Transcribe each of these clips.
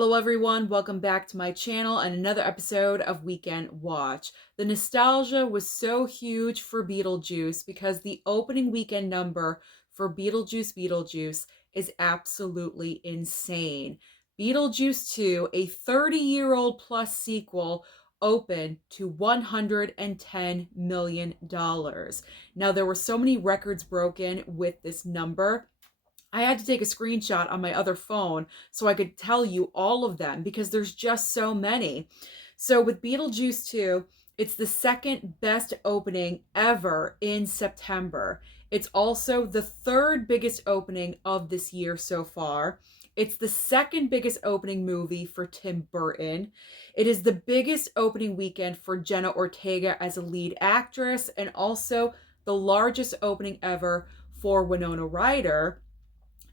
Hello everyone, welcome back to my channel and another episode of Weekend Watch. The nostalgia was so huge for Beetlejuice because the opening weekend number for Beetlejuice is absolutely insane. Beetlejuice 2, a 30-year-old plus sequel, opened to $110 million. Now there were so many records broken with this number. I had to take a screenshot on my other phone so I could tell you all of them because there's just so many. So with Beetlejuice 2, it's the second best opening ever in September. It's also the third biggest opening of this year so far. It's the second biggest opening movie for Tim Burton. It is the biggest opening weekend for Jenna Ortega as a lead actress, and also the largest opening ever for Winona Ryder.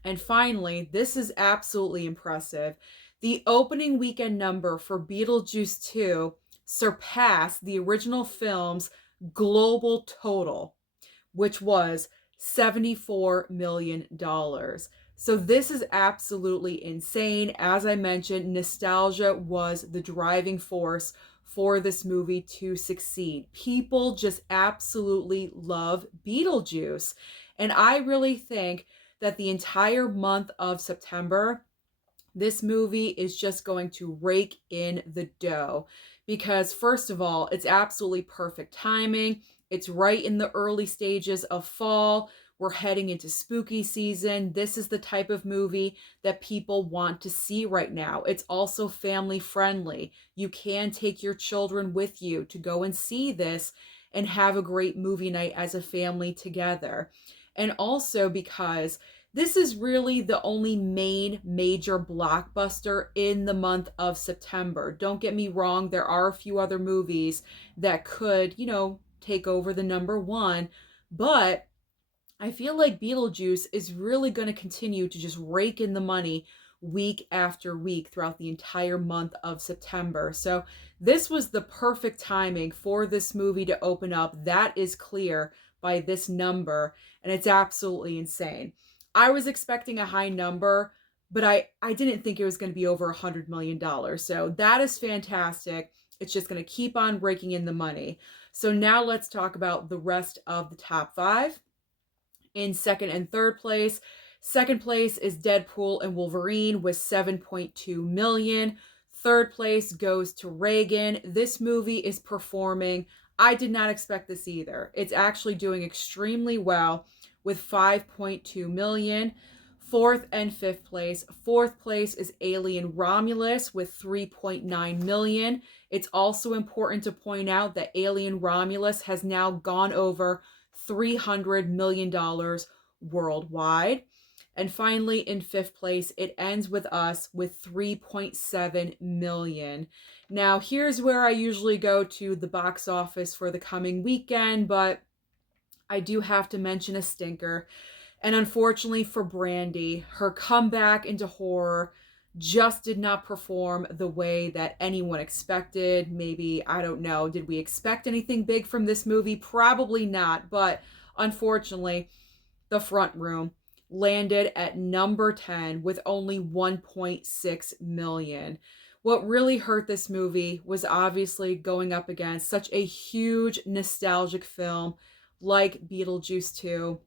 And finally, this is absolutely impressive. The opening weekend number for Beetlejuice 2 surpassed the original film's global total, which was $74 million. So this is absolutely insane. As I mentioned, nostalgia was the driving force for this movie to succeed. People just absolutely love Beetlejuice. And I really think that the entire month of September, this movie is just going to rake in the dough because, first of all, it's absolutely perfect timing. It's right in the early stages of fall. We're heading into spooky season. This is the type of movie that people want to see right now. It's also family friendly. You can take your children with you to go and see this and have a great movie night as a family together. And also because this is really the only main major blockbuster in the month of September. Don't get me wrong, there are a few other movies that could, take over the number one, but I feel like Beetlejuice is really going to continue to just rake in the money week after week throughout the entire month of September. So this was the perfect timing for this movie to open up. That is clear by this number, and it's absolutely insane. I was expecting a high number, but I didn't think it was going to be over $100 million. So that is fantastic. It's just going to keep on raking in the money. So now let's talk about the rest of the top five. In second and third place, second place is Deadpool and Wolverine with 7.2 million. Third place goes to Reagan. This movie is performing. I did not expect this either. It's actually doing extremely well with 5.2 million. Fourth and fifth place. Fourth place is Alien Romulus with 3.9 million. It's also important to point out that Alien Romulus has now gone over $300 million worldwide. And finally, in fifth place, it ends with Us with 3.7 million. Now, here's where I usually go to the box office for the coming weekend, but I do have to mention a stinker. And unfortunately for Brandy, her comeback into horror just did not perform the way that anyone expected. Maybe, I don't know, did we expect anything big from this movie? Probably not, but unfortunately, The Front Room landed at number 10 with only 1.6 million. What really hurt this movie was obviously going up against such a huge nostalgic film like Beetlejuice 2.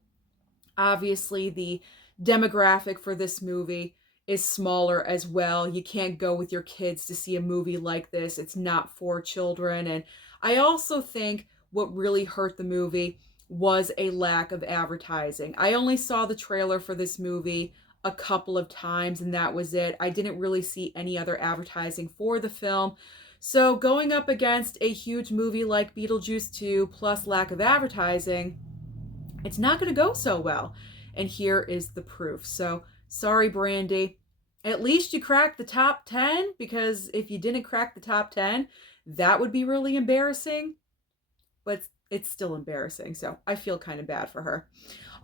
Obviously, the demographic for this movie is smaller as well. You can't go with your kids to see a movie like this. It's not for children. And I also think what really hurt the movie was a lack of advertising. I only saw the trailer for this movie a couple of times, and that was it. I didn't really see any other advertising for the film. So going up against a huge movie like Beetlejuice 2 plus lack of advertising, it's not going to go so well. And here is the proof. So sorry, Brandy. At least you cracked the top 10, because if you didn't crack the top 10, that would be really embarrassing. But it's still embarrassing, so I feel kind of bad for her.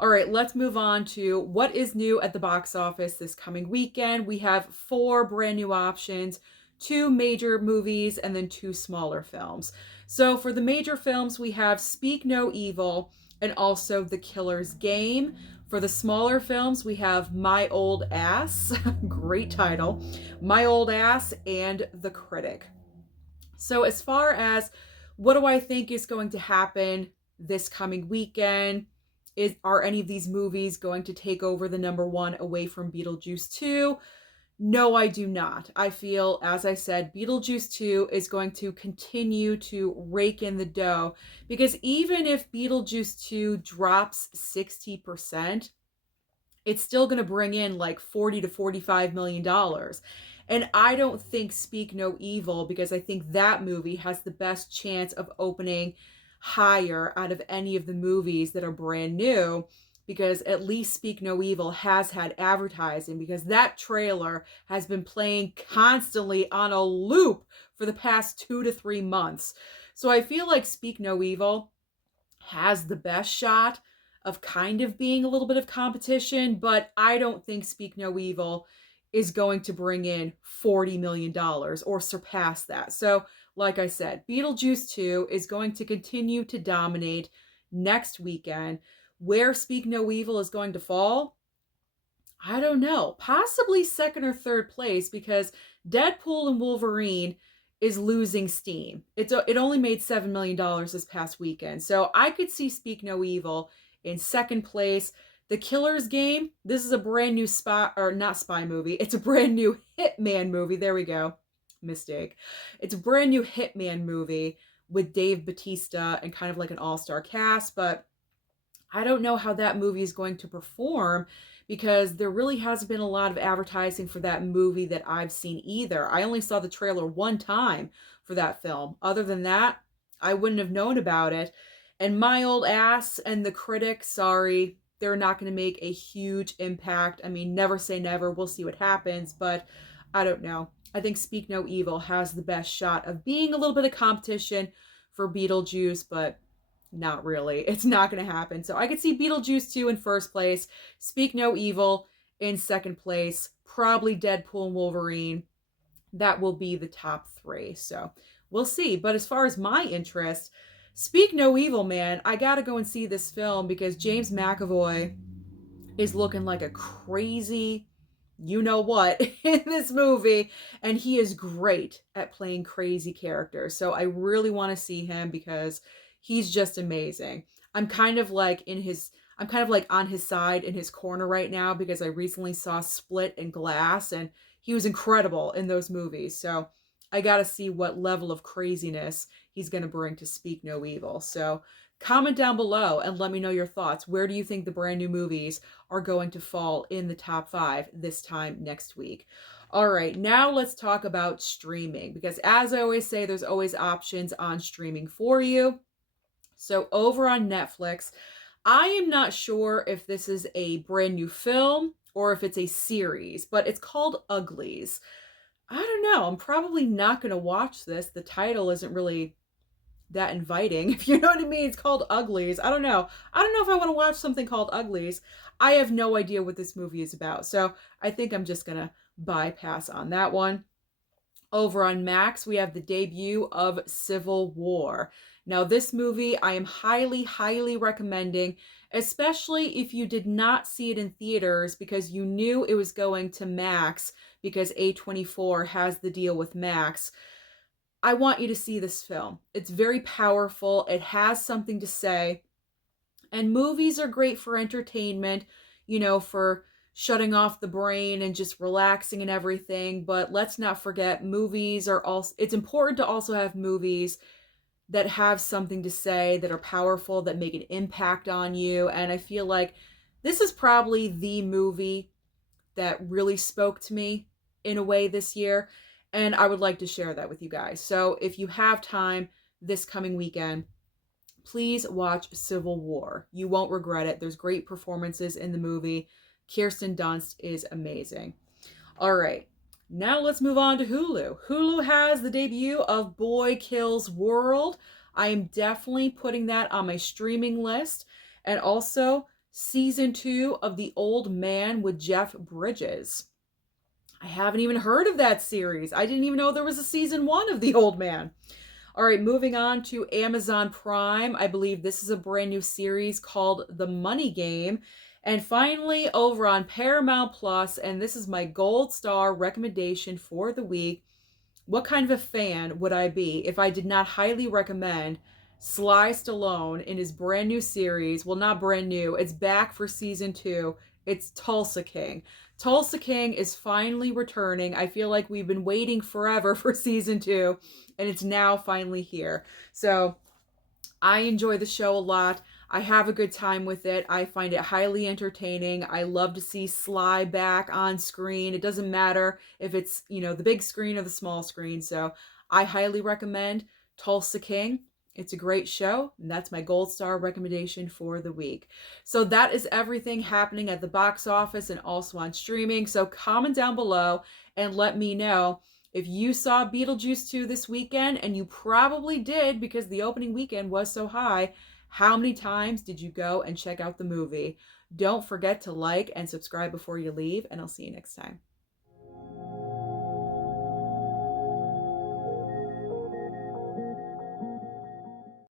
All right, let's move on to what is new at the box office this coming weekend. We have 4 brand new options, 2 major movies, and then 2 smaller films. So for the major films, we have Speak No Evil. and also The Killer's Game. For the smaller films, we have My Old Ass, great title, My Old Ass, and The Critic. So, as far as what do I think is going to happen this coming weekend, are any of these movies going to take over the number one away from Beetlejuice 2? No, I do not. I feel, as I said, Beetlejuice 2 is going to continue to rake in the dough because even if Beetlejuice 2 drops 60%, it's still going to bring in like 40 to 45 million dollars. And I don't think Speak No Evil, because I think that movie has the best chance of opening higher out of any of the movies that are brand new, because at least Speak No Evil has had advertising, because that trailer has been playing constantly on a loop for the past 2 to 3 months. So I feel like Speak No Evil has the best shot of kind of being a little bit of competition, but I don't think Speak No Evil is going to bring in $40 million or surpass that. So, like I said, Beetlejuice 2 is going to continue to dominate next weekend. Where Speak No Evil is going to fall, I don't know. Possibly second or third place, because Deadpool and Wolverine is losing steam. It only made $7 million this past weekend. So I could see Speak No Evil in second place. The Killer's Game, this is a brand new spy, or not spy movie. It's a brand new Hitman movie. There we go. Mistake. It's a brand new Hitman movie with Dave Bautista and kind of like an all-star cast, but I don't know how that movie is going to perform, because there really hasn't been a lot of advertising for that movie that I've seen either. I only saw the trailer one time for that film. Other than that, I wouldn't have known about it. And My Old Ass and The Critic, sorry, they're not going to make a huge impact. I mean, never say never. We'll see what happens, but I don't know. I think Speak No Evil has the best shot of being a little bit of competition for Beetlejuice, but not really. It's not going to happen. So I could see Beetlejuice 2 in first place, Speak No Evil in second place, probably Deadpool and Wolverine. That will be the top three. So we'll see. But as far as my interest, Speak No Evil, man, I got to go and see this film because James McAvoy is looking like a crazy you know what in this movie, and he is great at playing crazy characters. So I really want to see him because he's just amazing. I'm kind of like on his side in his corner right now because I recently saw Split and Glass, and he was incredible in those movies. So I got to see what level of craziness he's going to bring to Speak No Evil. So comment down below and let me know your thoughts. Where do you think the brand new movies are going to fall in the top 5 this time next week? All right, now let's talk about streaming, because as I always say, there's always options on streaming for you. So over on Netflix, I am not sure if this is a brand new film or if it's a series, but it's called Uglies. I don't know. I'm probably not going to watch this. The title isn't really that inviting, if you know what I mean. It's called Uglies. I don't know. I don't know if I want to watch something called Uglies. I have no idea what this movie is about. So I think I'm just going to bypass on that one. Over on Max, we have the debut of Civil War. Now, this movie I am highly, highly recommending, especially if you did not see it in theaters because you knew it was going to Max because A24 has the deal with Max. I want you to see this film. It's very powerful. It has something to say. And movies are great for entertainment, for shutting off the brain and just relaxing and everything. But let's not forget, movies are also, it's important to also have movies that have something to say, that are powerful, that make an impact on you. And I feel like this is probably the movie that really spoke to me in a way this year. And I would like to share that with you guys. So if you have time this coming weekend, please watch Civil War. You won't regret it. There's great performances in the movie. Kirsten Dunst is amazing. All right, now let's move on to Hulu. Hulu has the debut of Boy Kills World. I am definitely putting that on my streaming list. And also season 2 of The Old Man with Jeff Bridges. I haven't even heard of that series. I didn't even know there was a season 1 of The Old Man. All right, moving on to Amazon Prime. I believe this is a brand new series called The Money Game. And finally, over on Paramount Plus, and this is my gold star recommendation for the week. What kind of a fan would I be if I did not highly recommend Sly Stallone in his brand new series? Well, not brand new, it's back for season 2. It's Tulsa King. Tulsa King is finally returning. I feel like we've been waiting forever for season 2, and it's now finally here. So I enjoy the show a lot. I have a good time with it. I find it highly entertaining. I love to see Sly back on screen. It doesn't matter if it's, the big screen or the small screen. So I highly recommend Tulsa King. It's a great show, and that's my gold star recommendation for the week. So that is everything happening at the box office and also on streaming. So comment down below and let me know if you saw Beetlejuice 2 this weekend, and you probably did because the opening weekend was so high. How many times did you go and check out the movie? Don't forget to like and subscribe before you leave, and I'll see you next time.